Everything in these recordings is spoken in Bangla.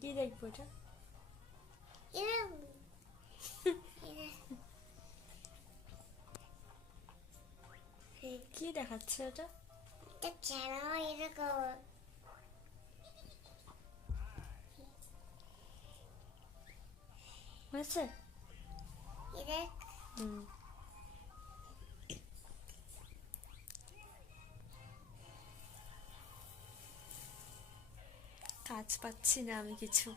কি দেখবো এটা? কি দেখাচ্ছে এটা? হয়েছে? কাজ পাচ্ছি না আমি কিছু।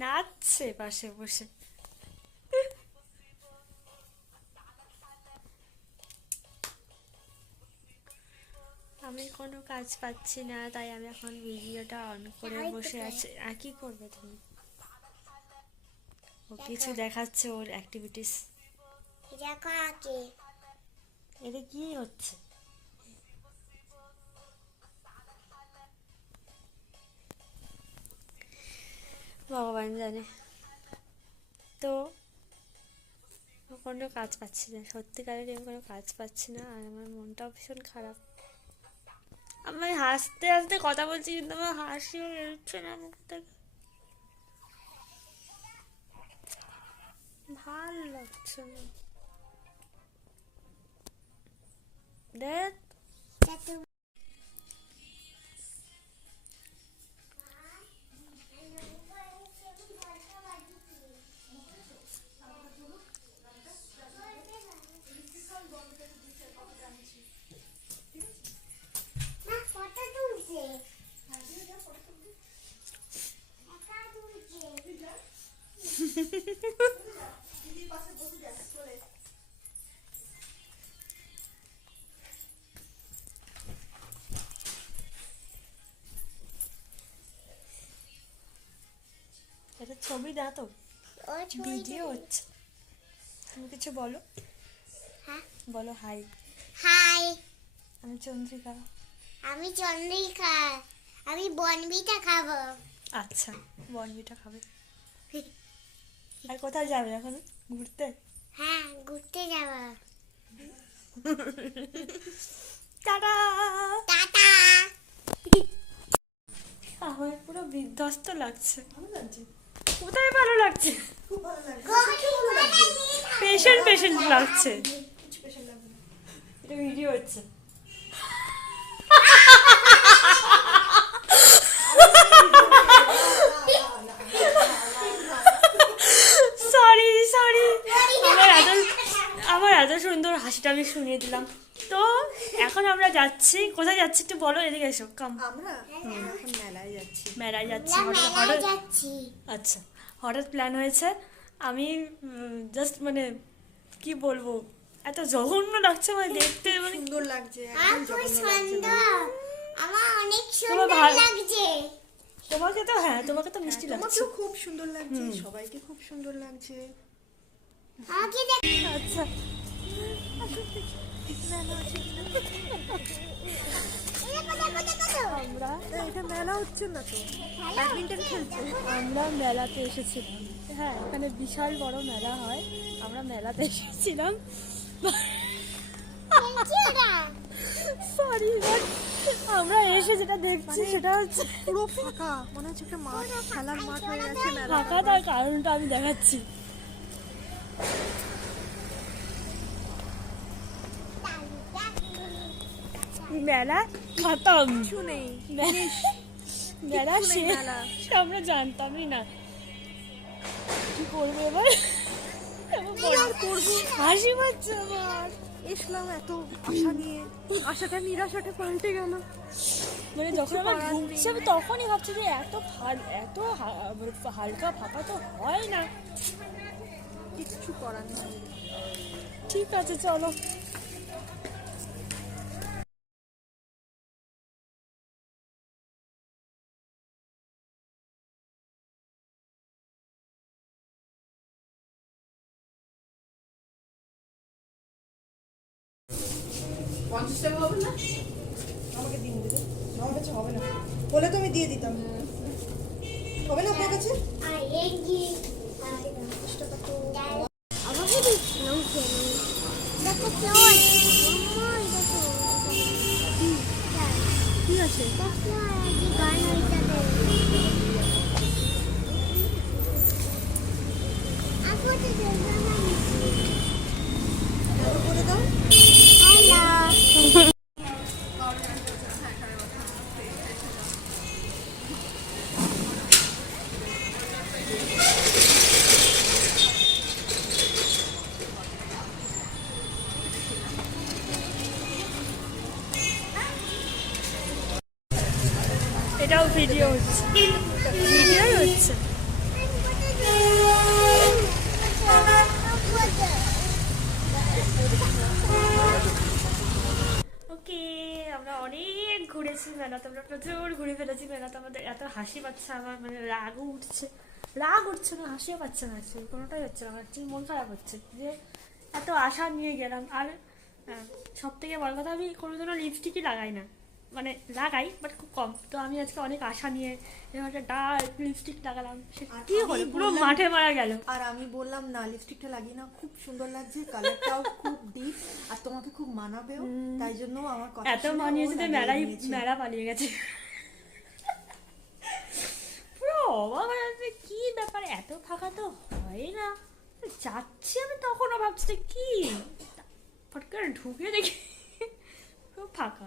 নাচছে পাশে বসে। আমি কোনো কাজ পাচ্ছি না, তাই আমি এখন ভিডিওটা অন করে বসে আছি। আর কি করবে তুমি? ও কিছু দেখাচ্ছে ওর অ্যাক্টিভিটিস। এটা কি হচ্ছে? ভগবান জানে। তো কোনো কাজ পাচ্ছি না, সত্যিকারের আমি কোনো কাজ পাচ্ছি না, আর আমার মনটাও ভীষণ খারাপ। আমি হাসতে হাসতে কথা বলছি, কিন্তু আমার হাসিও বেরোচ্ছে না মুখ থেকে। ভাল লাগছে না। দেখ এটা ছবি না তো, ভিডিও হচ্ছে। তুমি কিছু বলো। বলো হাই। হাই, আমি চন্দ্রিকা। আমি চন্দ্রিকা। আমি বনবিটা খাবো। আচ্ছা, বনবিটা খাবে। আর কোথায় যাবে এখন? ঘুরতে? হ্যাঁ, ঘুরতে যাবো। টাটা। টাটা। আমার পুরো বিধ্বস্ত লাগছে। কোথায় ভালো লাগছে? পেশেন্ট পেশেন্ট লাগছে। এটা ভিডিও হচ্ছে। সরি সরি, আমার এত সুন্দর হাসিটা আমি শুনিয়ে দিলাম। তো এখন আমরা যাচ্ছি, কোথায় যাচ্ছি একটু বলো। এদিকে এসো, কাম। আমরা এখন মেলায় যাচ্ছি। মেলায় যাচ্ছি। মেলায় যাচ্ছি। আচ্ছা, হঠাৎ প্ল্যান হয়েছে। আমি জাস্ট মানে কি বলবো, এত জঘন্য লাগছে আমার দেখতে। মানে সুন্দর লাগছে, আর একদম খুব জঘন্য লাগছে না। সুন্দর। আমার অনেক সুন্দর ভালো- লাগছে। তোমাকে তো, হ্যাঁ তোমাকে তো মিষ্টি লাগছে। তোমাকেও খুব সুন্দর লাগছে, সবাইকে খুব সুন্দর লাগছে। আমাকে দেখ। আচ্ছা, আমরা এটা মেলা হচ্ছে না তো, ব্যাডমিন্টন খেলছে। আমরা মেলাতে এসেছিলাম। হ্যাঁ, এখানে বিশাল বড় মেলা হয়। আমরা মেলাতে এসেছিলাম। সরি, আমরা এসে যেটা দেখছি সেটা হচ্ছে পুরো ফাঁকা, মনে হচ্ছে একটা মাঠ, খেলার মাঠ হয়ে গেছে মেলা। ফাঁকা। তার কারণটা আমি দেখাচ্ছি। মেলা খতম, কিছু নেই, মেলা কিচ্ছু নেই শেষ। মেলা। আমরা জানতামই না কি করবো এবার। হাসি পাচ্ছে আমার। এসলাম এত আশা নিয়ে, আশাটা নিরাশাটা পাল্টে গেল। মানে যখন আমরা ঢুকছি আমি তখনই ভাবছি যে এত হালকা ফাঁকা তো হয় না। কিচ্ছু করার নেই। ঠিক আছে, চলো। আমাকে দিন দিতে, আমার কাছে হবে না বলে তো আমি দিয়ে দিতাম। হবে না আপনার কাছে? আমাকে দিচ্ছিলাম কেন? দেখো চল। কি আছে? হচ্ছে? দেখো আজকে গান হইতে দেবে আপু তো জলদি ভালো করে দাও। হ্যালো এটাও ভিডিও হচ্ছে, ভিডিও হচ্ছে। ওকে, আমরা অনেক ঘুরেছি মেলাতে, আমরা প্রচুর ঘুরে ফেলেছি মেলাতে। আমাদের এত হাসি পাচ্ছে, আমার মানে রাগও উঠছে, রাগ উঠছে না, হাসিও পাচ্ছে না, অ্যাকচুয়ালি কোনোটাই হচ্ছে না। আমার অ্যাকচুয়ালি মন খারাপ হচ্ছে যে এত আশা নিয়ে গেলাম। আর সব থেকে বড় কথা, আমি কোনোদিনও লিপস্টিকই লাগাই না, মানে লাগাই বাট খুব কম। তো আমি আজকে অনেক আশা নিয়ে এরকম একটা ডার্ক লিপস্টিক লাগালাম, সে আর কি আমি হলো, পুরো বললাম- মাঠে মারা গেল। আর আমি বললাম না লিপস্টিকটা লাগিয়ে না, খুব সুন্দর লাগছে, কালারটাও খুব ডিপ আর তোমাকে খুব মানাবেও, তাই জন্য আমার কথা এত শুনে ও মানিয়েছে যে লাগিয়ে নিয়েছে। মেলা পালিয়ে গেছে। পুরো অবাক হয়ে যাচ্ছে, কি ব্যাপার, এত ফাঁকা তো হয় না। যাচ্ছি আমি তখনও ভাবছি যে কি, ফট করে ঢুকে দেখি পুরো ফাঁকা,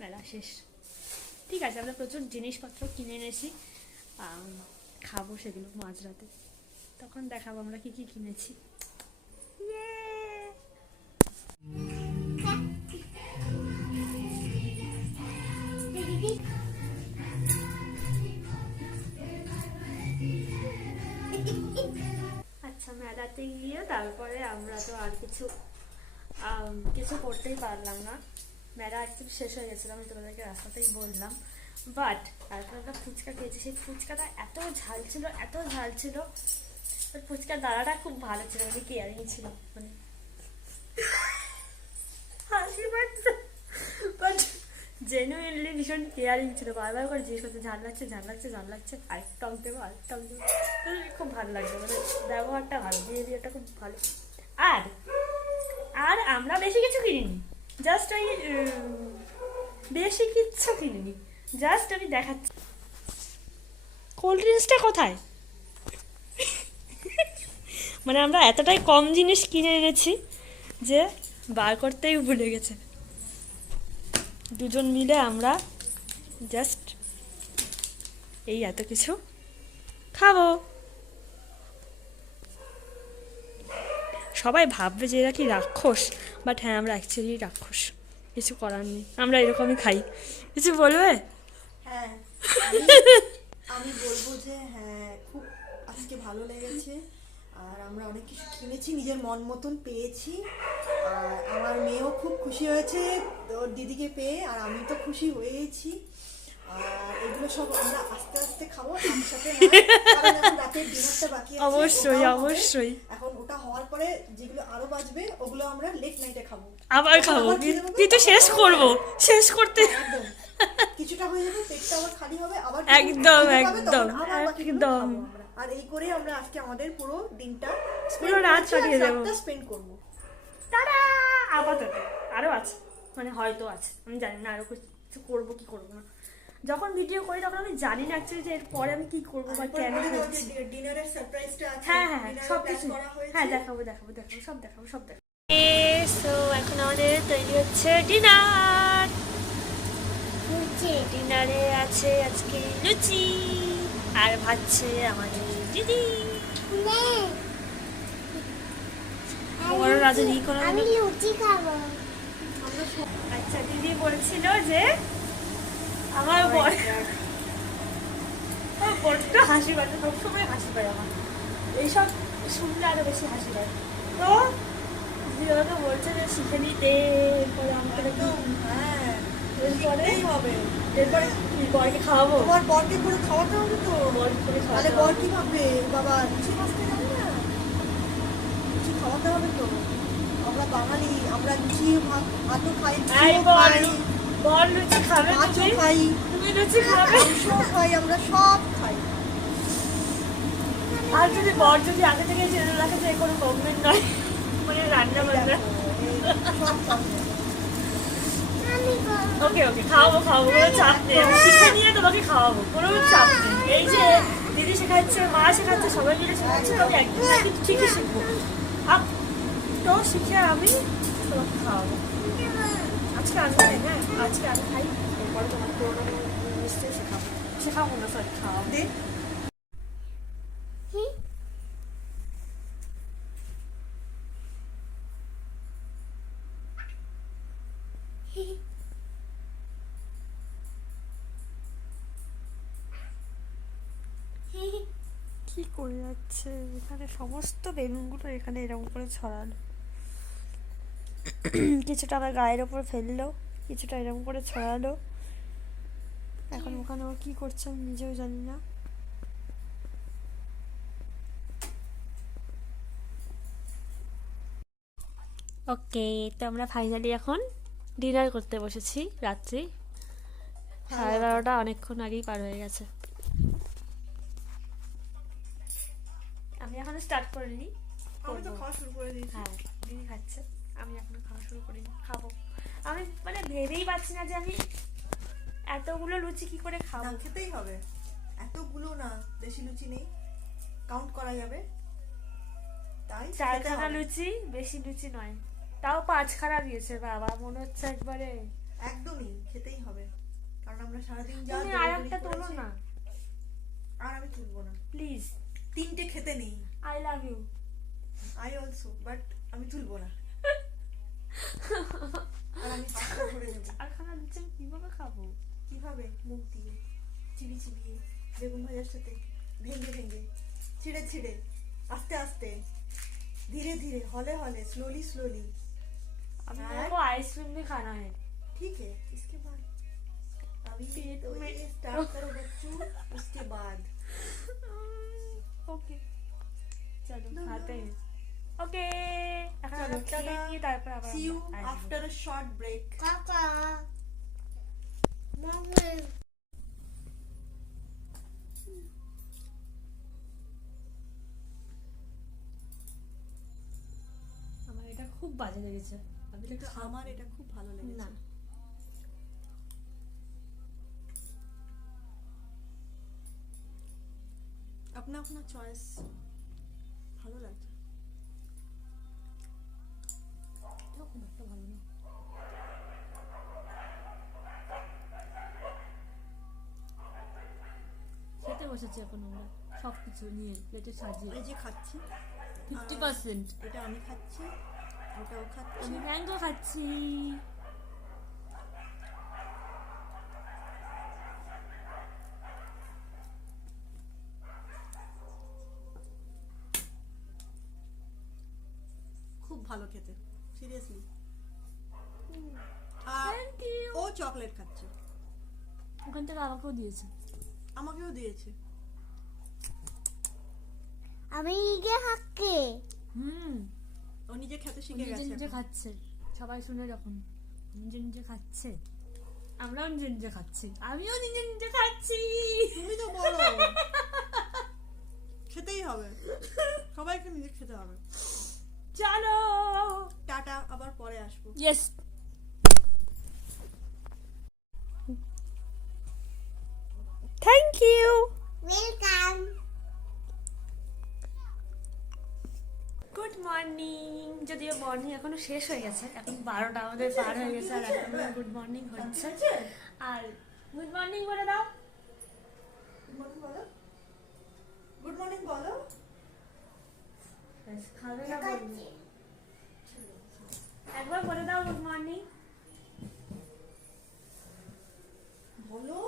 মেলা শেষ। ঠিক আছে, আমরা প্রচুর জিনিসপত্র কিনে এনেছি, খাবো সেগুলো মাঝরাতে, তখন দেখাবো আমরা কি কি কিনেছি। আচ্ছা, মেলাতে গিয়ে তারপরে আমরা তো আর কিছু কিছু করতেই পারলাম না, মেলা একদম শেষ হয়ে গেছিলো, আমি তোমাদেরকে রাস্তাতেই বললাম। বাট তারপর আমরা ফুচকা খেয়েছি, সেই ফুচকাটা এত ঝাল ছিল, এত ঝাল ছিল। ফুচকার দাদাটা খুব ভালো ছিল, মানে কেয়ারিং ছিল, মানে হাসি পাচ্ছে, বাট জেনুইনলি ভীষণ কেয়ারিং ছিল। বারবার করে জিজ্ঞেস করছে ঝাল লাগছে, ঝাল লাগছে, ঝাল লাগছে, আরেক টক দেবো, আরেক টক দেবো। খুব ভালো লাগছে, মানে ব্যবহারটা ভালো, বিহেভিয়ারটা খুব ভালো। আর আর আমরা বেশি কিছু কিনিনি, জাস্ট ওই বেশি কিচ্ছু কিনিনি, জাস্ট আমি দেখাচ্ছি। কোল্ড ড্রিঙ্কসটা কোথায়? মানে আমরা এতটাই কম জিনিস কিনে এনেছি যে বার করতেই ভুলে গেছে। দুজন মিলে আমরা জাস্ট এই এত কিছু খাবো। সবাই ভাববে যে এরা কি রাক্ষস, বাট হ্যাঁ, আমরা অ্যাকচুয়ালি রাক্ষস, কিছু করার নেই, আমরা এরকমই খাই। কিছু বলবে? হ্যাঁ, আমি বলবো যে হ্যাঁ, খুব আজকে ভালো লেগেছে। আর আমরা অনেক কিছু কিনেছি, নিজের মন মতন পেয়েছি। আর আমার মেয়েও খুব খুশি হয়েছে ওর দিদিকে পেয়ে, আর আমি তো খুশি হয়েছি। আর এগুলো সব আমরা আস্তে আস্তে খাবো একসাথে, কারণ এখন রাতের ডিনারটা বাকি আছে। অবশ্যই, ওটাও হবে। অবশ্যই। এখন ওটা হওয়ার পরে যেগুলো আরো বাঁচবে ওগুলো আমরা লেট নাইটে খাবো, আবার খাবো, আবার খেয়ে নেবো, কিন্তু শেষ করব, শেষ করতে একদম কিছুটা হয়ে যাবে, পেটটা আবার খালি হবে, আবার একদম, খিদে পাবে, তখন একদম, আবার বাকিগুলো একদম। খাবো আমরা। আর এই করে আমরা আজকে আমাদের পুরো দিনটা পুরো রাত কাটিয়ে দেবো। স্পেন্ড করবো। তারা আপাতত আরো আছে, মানে হয়তো আছে, আমি জানি না আরো কিছু করবো কি করবো না। যখন ভিডিও করি তখন আমি জানি না অ্যাকচুয়ালি যে এরপরে আমি কি করবো বা কেন করছি। ডিনারের সারপ্রাইজটা আছে, হ্যাঁ হ্যাঁ হ্যাঁ, dinner সব plan কিছু, করা হয়েছে। হ্যাঁ দেখাবো দেখাবো দেখাবো, সব দেখাবো, সব দেখাবো। সো এখন আমাদের তৈরি হচ্ছে ডিনার। ডিনারে আছে আজকে লুচি আর ভাজছে আমাদের দিদি। বড় রাজনী কোনো আমি লুচি খাবো। আচ্ছা, দিদি বলছিল যে আমার বড় বড্ড হাসি পায়, সবসময় হাসি পায় আমার, এইসব শুনলে আরো বেশি হাসি পায়। তো দিদি আমাকে বলছে যে শিখে নিতে, এরপরে আমাকে একদম, হ্যাঁ, এরপরে শিখতেই হবে। এরপরে কি বরকে খাওয়াবো, তোমার বরকে পুরো খাওয়াতে হবে তো। বর করে তাহলে খাওয়াতে বর হবে। কি ভাববে, বাবা লুচি ভাজতে জানে না, লুচি খাওয়াতে হবে তো। আমরা বাঙালি, আমরা লুচি ভাতও খাই, এই লুচিও বর, খাই, বর লুচি খাবে, মাছও তুমি খাই, তুমি লুচি খাবে। মাংসও খাই, আমরা সব খাই। আর যদি বর যদি আগে থেকে জেনে রাখে যে কোনো গভর্নমেন্ট নয়, মানে রান্না বান্না, দেখো, এই সব খাবো। আমি করবো। ওকে ওকে, খাওয়াবো খাওয়াবো, কোনো চাপ নেই। আমি শিখে নিয়ে তোমাকে খাওয়াবো, কোনো চাপ নেই। এই যে দিদি শেখাচ্ছে, মা শেখাচ্ছে, সবাই মিলে শেখাচ্ছে, তো আমি একদিন না একদিন ঠিকই শিখবো। আপ তো শিখে আমি তোমাকে খাওয়াবো। আজকে আমি খাই, হ্যাঁ আজকে আমি খাই, এরপরে তোমাকে পুরোনো নিশ্চয়ই শেখাবো। শেখাবো না, সরি খাওয়াবো। দে হি, হি, হি, হি। কি করে যাচ্ছে এখানে, সমস্ত বেলুনগুলো এখানে এরকম করে ছড়ানো। কিছুটা আমার গায়ের ওপর ফেললো, কিছুটা এরকম করে ছড়ালো। এখন ওখানে ও কি করছে আমি নিজেও জানি না। ওকে, তো আমরা ফাইনালি এখন ডিনার করতে বসেছি রাত্রি। 12:30 অনেকক্ষণ আগেই পার হয়ে গেছে। আমি এখনো স্টার্ট করিনি, আমি তো করবো। খাওয়া শুরু করে দিয়েছি। হ্যাঁ দিদি খাচ্ছে, আমি এখনো খাওয়া শুরু করিনি, খাবো। আমি মানে ভেবেই পাচ্ছি না যে আমি এতগুলো লুচি কি করে না খাবো। খেতেই হবে, এতগুলো না, বেশি লুচি নেই, কাউন্ট করা যাবে, তাই খেতে 4খানা হবে। লুচি, বেশি লুচি নয়, তাও 5খানা দিয়েছে বাবা, মনে হচ্ছে একবারে। একদমই খেতেই হবে, কারণ আমরা সারাদিন যা তুমি আর দৌড়াদৌড়ি একটা তোলো করেছি। না আর আমি তুলবো না, প্লিজ, 3টে খেতে নেই। I love you. I also, but আমি তুলবো না। আর আমি হাতটা ধরে নেব। 4খানা লুচি আমি কিভাবে খাবো? কিভাবে? মুখ দিয়ে চিবিয়ে চিবিয়ে, বেগুন ভাজার সাথে, ভেঙে ভেঙে, ছিঁড়ে ছিঁড়ে, আস্তে আস্তে, धीरे धीरे, हौले हौले, स्लोली स्लोली। अभी हाँ? मेरे को आइसक्रीम भी खाना है। ठीक है, इसके बाद अभी पेट तो में- ये स्टार्ट करो बच्चों, उसके बाद ओके चलो लो, खाते लो। हैं। ओके এখন চলো, আমরা খেয়ে টাটা। নিয়ে তারপর আবার See you আমরা আসবো। after a short break. কাকা মামা আমার এটা খুব বাজে লেগেছে, আমি এটা কিন্তু আমার এটা খুব ভালো না। লেগেছে। अपना अपना चॉइस, ভালো লাগছে। এটাও খুব একটা ভালো না। খেতে বসেছি এখন আমরা সব কিছু নিয়ে প্লেটে সাজিয়ে এই যে খাচ্ছি, 50%। এটা আমি খাচ্ছি, ওটাও খাচ্ছি। আমি ম্যাঙ্গো খাচ্ছি। খুব ভালো খেতে, সিরিয়াসলি। Thank you. ও চকলেট খাচ্ছে, ওখান থেকে আমাকেও দিয়েছে। আমাকেও দিয়েছে। আমি নিজে হাক্কে ও নিজে খেতে ও শিখে নিজে গেছে নিজে এখন। খাচ্ছে, সবাই শুনে যখন নিজে নিজে খাচ্ছে, আমরাও নিজে নিজে খাচ্ছি, আমিও নিজে নিজে খাচ্ছি। তুমি তো বলো খেতেই হবে, সবাইকে নিজে খেতে হবে। চলো টাটা, আবার পরে আসবো। Yes. Thank you. Welcome good morning, যদিও মর্নিং এখনো শেষ হয়ে গেছে, এখন 12টা আমাদের পার হয়ে গেছে, আর এখন গুড মর্নিং হচ্ছে। আর গুড মর্নিং বলে দাও। গুড মর্নিং বলো। খাবে না বলবি? একবার বলে দাও গুড মর্নিং। বলো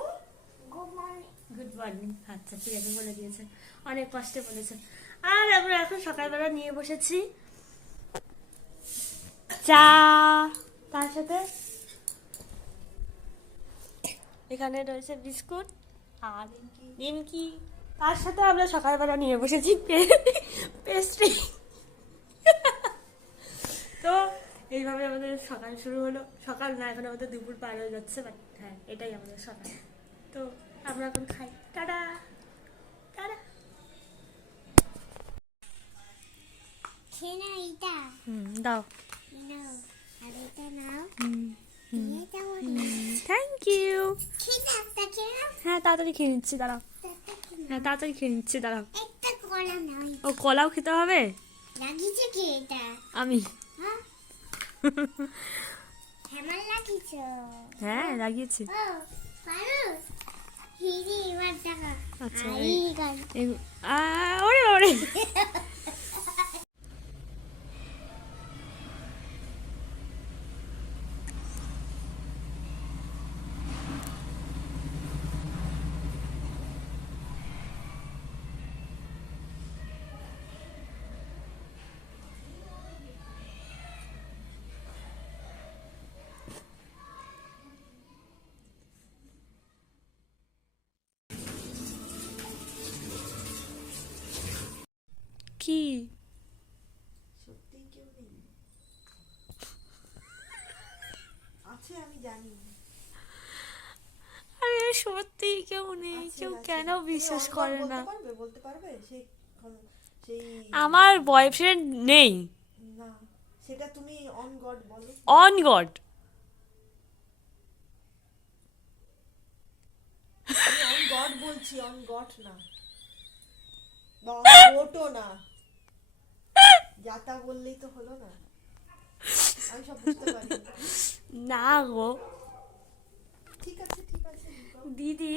গুড মর্নিং গুড মর্নিং, আচ্ছা ঠিক আছে বলে দিয়েছে, অনেক কষ্টে বলেছে। আর আমরা এখন সকালবেলা নিয়ে বসেছি চা, তার সাথে এখানে রয়েছে বিস্কুট আর নিমকি, তার সাথে আমরা সকালবেলা নিয়ে বসেছি পেস্ট্রি। তো এইভাবে আমাদের সকাল শুরু হলো। সকাল না, এখন আমাদের দুপুর পার হয়ে যাচ্ছে, বাট হ্যাঁ এটাই আমাদের সকাল। তো আমরা এখন খাই। Tata tata. খেয়ে নাও এটা দাও। নাও আর এটা নাও হুম দিয়ে যেমন থ্যাংক ইউ। খেতে একটা খেলাম হ্যাঁ তাড়াতাড়ি খেয়ে নিচ্ছি, দাঁড়াও। হ্যাঁ তাড়াতাড়ি খেয়ে নিচ্ছি, দাঁড়াও। একটা কলা নাই ও কলাও খেতে হবে? লাগিয়েছে কি এটা আমি হ্যাঁ হেমাল লাগিয়েছ হ্যাঁ লাগিয়েছি। ও পারো হিরি এবার টাকা আচ্ছা, আই গান ওরে ওরে কি সত্যি কেউ নেই আছে, আমি জানি। আরে সত্যি কেউ নেই, আছে, কেউ আছে। কেন তুমি বিশ্বাস on করে God না? বলতে পারবে সেই সেই আমার বয়ফ্রেন্ড নেই। না, সেটা তুমি অন গড বলো। On god. অন গড বলছি, অন গড না, বা গোটও না, যাতা বললেই তো হলো না। আমি সব বুঝতে পারি। না গো ঠিক আছে, ঠিক আছে, লুকাও, দিদি,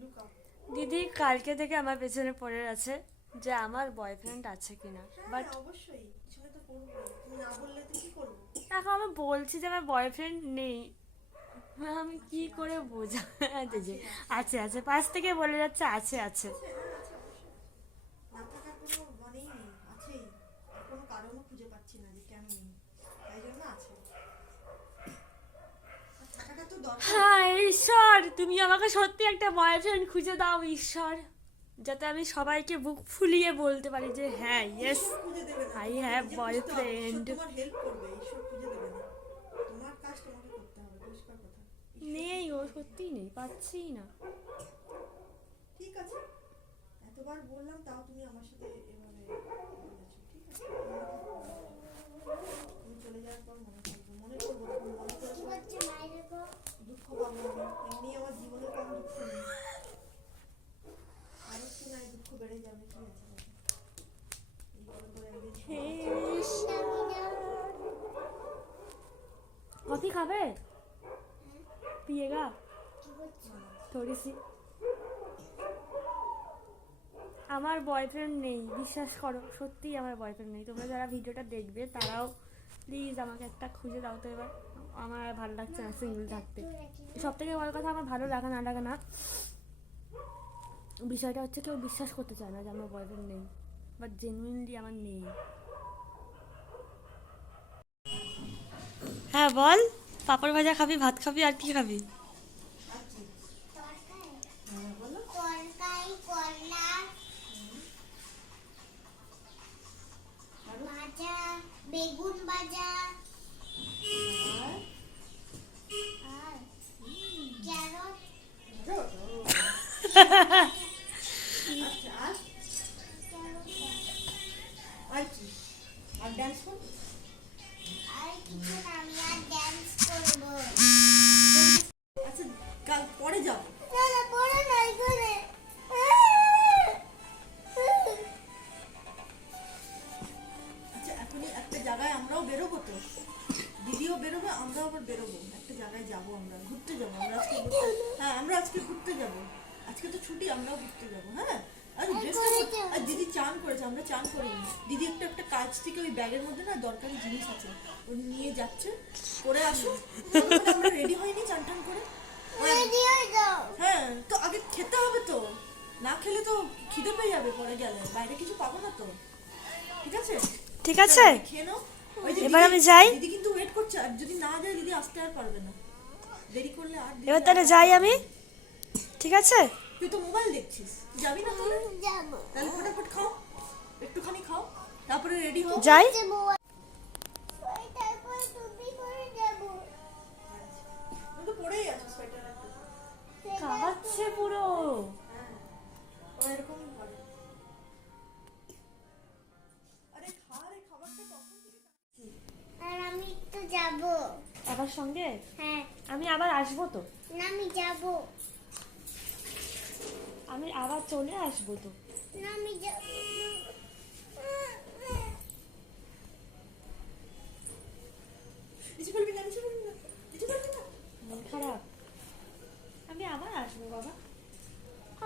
লুকাও। দিদি কালকে থেকে আমার পেছনে পড়ে আছে যে আমার বয়ফ্রেন্ড আছে কিনা, বাট হ্যাঁ, অবশ্যই পিছনে তো পড়বো, তুমি না বললে তো কি করবো? এখন আমি বলছি যে আমার বয়ফ্রেন্ড নেই, আমি কি করে বোঝা যে আছে আছে, পাশ থেকে বলে যাচ্ছে আছে আছে। না থাকার কোনো মানেই নেই, আছেই। আর কোনো কারণও খুঁজে পাচ্ছি না যে কেন নেই, তাই জন্য আছে। আর থাকাটা তো দরকার। হ্যাঁ ঈশ্বর, তুমি আমাকে সত্যি একটা বয়ফ্রেন্ড খুঁজে দাও ঈশ্বর, যাতে আমি সবাইকে বুক ফুলিয়ে বলতে পারি যে হ্যাঁ ইয়েস ঈশ্বর খুঁজে দেবে না, I তোমাকে have নিজে খুঁজতে হবে। ঈশ্বর boyfriend. তোমার হেল্প করবে, ঈশ্বর খুঁজে দেবে না, তোমার কাজ তোমাকে করতে হবে, পরিষ্কার কথা। নেই, ও সত্যিই নেই, পাচ্ছিই না। ঠিক আছে, এতবার বললাম তাও তুমি আমার সাথে এভাবে বলেছো, ঠিক আছে। তুমি চলে যাওয়ার পর মনে করবো তখন মনে করে কি করছে মায়ের গো দুঃখ পাবো আমি। এমনি আমার জীবনে কম দুঃখ নেই, আর একটু নাই দুঃখ বেড়ে যাবে, কি আছে বলো? এইভাবে করে একদিন কফি খাবে? পিয়েগা কি করছে থোড়ি সি। আমার বয়ফ্রেন্ড নেই, বিশ্বাস করো সত্যিই আমার বয়ফ্রেন্ড নেই। তোমরা যারা ভিডিওটা দেখবে তারাও প্লিজ আমাকে একটা খুঁজে দাও তো এবার, আমার আর ভালো লাগছে না সিঙ্গেল থাকতে। সব থেকে বড় কথা, আমার ভালো লাগা না লাগা না, বিষয়টা হচ্ছে কেউ বিশ্বাস করতে চায় না যে আমার বয়ফ্রেন্ড নেই, বাট জেনুইনলি আমার নেই। হ্যাঁ বল, পাপড় ভাজা খাবি, ভাত খাবি, আর কি খাবি? তরকারি করলা ভাজা বেগুন ভাজা আর ক্যারট আচ্ছা, আর কি? আর ডান্স করবো? আর কিছু না, আমি আর ড্যান্স করবো আচ্ছা, কাল পরে যাবো। না না পড়ে নাই করে আচ্ছা, এখনই একটা জায়গায় আমরাও বেরোবো তো, দিদিও বেরোবে, আমরাও আবার বেরোবো, একটা জায়গায় যাবো, আমরা ঘুরতে যাবো। হ্যাঁ, আমরা আজকে ঘুরতে যাবো, আজকে তো ছুটি, আমরাও ঘুরতে যাবো। হ্যাঁ, আর আর দিদি চান করেছে, আমরা চান করিনি। দিদি একটা কাজ থেকে ওই ব্যাগের মধ্যে না দরকারি জিনিস আছে, ও নিয়ে যাচ্ছে, করে আসো। ততক্ষণে আমরা রেডি হয়নি চান টান করে। রেডি হয়ে যাও হ্যাঁ, তো আগে খেতে হবে তো, না খেলে তো খিদে পেয়ে যাবে, পরে গেলে বাইরে কিছু পাবো না তো। ঠিক আছে, ঠিক আছে, খেয়ে নাও। ওই যে এবার দিদি- আমি যাই। দিদি কিন্তু ওয়েট করছে, আর যদি না যায় দিদি আসতে আর পারবে না, দেরি করলে আর দিদি এবার তাহলে যাই আমি, ঠিক আছে? তুই তো মোবাইল দেখছিস, যাবি না তাহলে? যাবো তাহলে ফটাফট খাও, একটুখানি খাও, তারপরে রেডি হও। যাই। সোয়েটার পরে টুপি পরে যাবো তুমি তো পরেই আছো সোয়েটার একটা। খাওয়াচ্ছে পুরো। হ্যাঁ, ও এরকমই করে। আরে খা রে, খাবারটা কখন থেকে আর আমি তো যাবো আবার সঙ্গে হ্যাঁ আমি আবার আসবো তো, না আমি যাব, আমি আবার চলে আসবো তো। না আমি যাব। নিচে ফেলবি না, নিচে ফেলবি না, নিচে ফেলবি না। মন খারাপ, আমি আবার আসবো বাবা।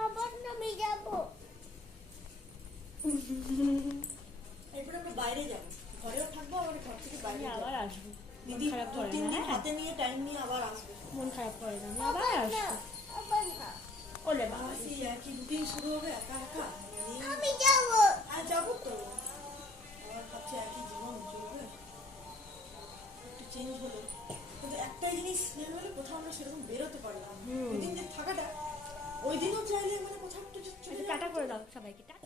আবার না আমি যাব। এরপরে আমরা বাইরে যাবো, ঘরেও থাকবো, আবার ঘর থেকে আমি বাইরে আবার যাবো। আসবো, মন দিদি খারাপ দু করে তিন না, দিন হ্যাঁ? হাতে নিয়ে টাইম নিয়ে আবার আসবে। মন খারাপ করে না, আমি আবার আবার না, আসবো। আবার না, ওলে বাবা, আমার সেই একই রুটিন শুরু হবে একা একা, মানে আমি যাব। আর যাবো তো, আবার ভাবছি একই জীবন চলবে, একটু চেঞ্জ হলো, কিন্তু একটাই জিনিস মেন হলে কোথাও আমরা সেরকম বেরোতে পারলাম না। ওই দিন যে থাকাটা, ওই দিনও চাইলে মানে কোথাও একটু চলে টাটা করে দাও সবাইকে, টাটা।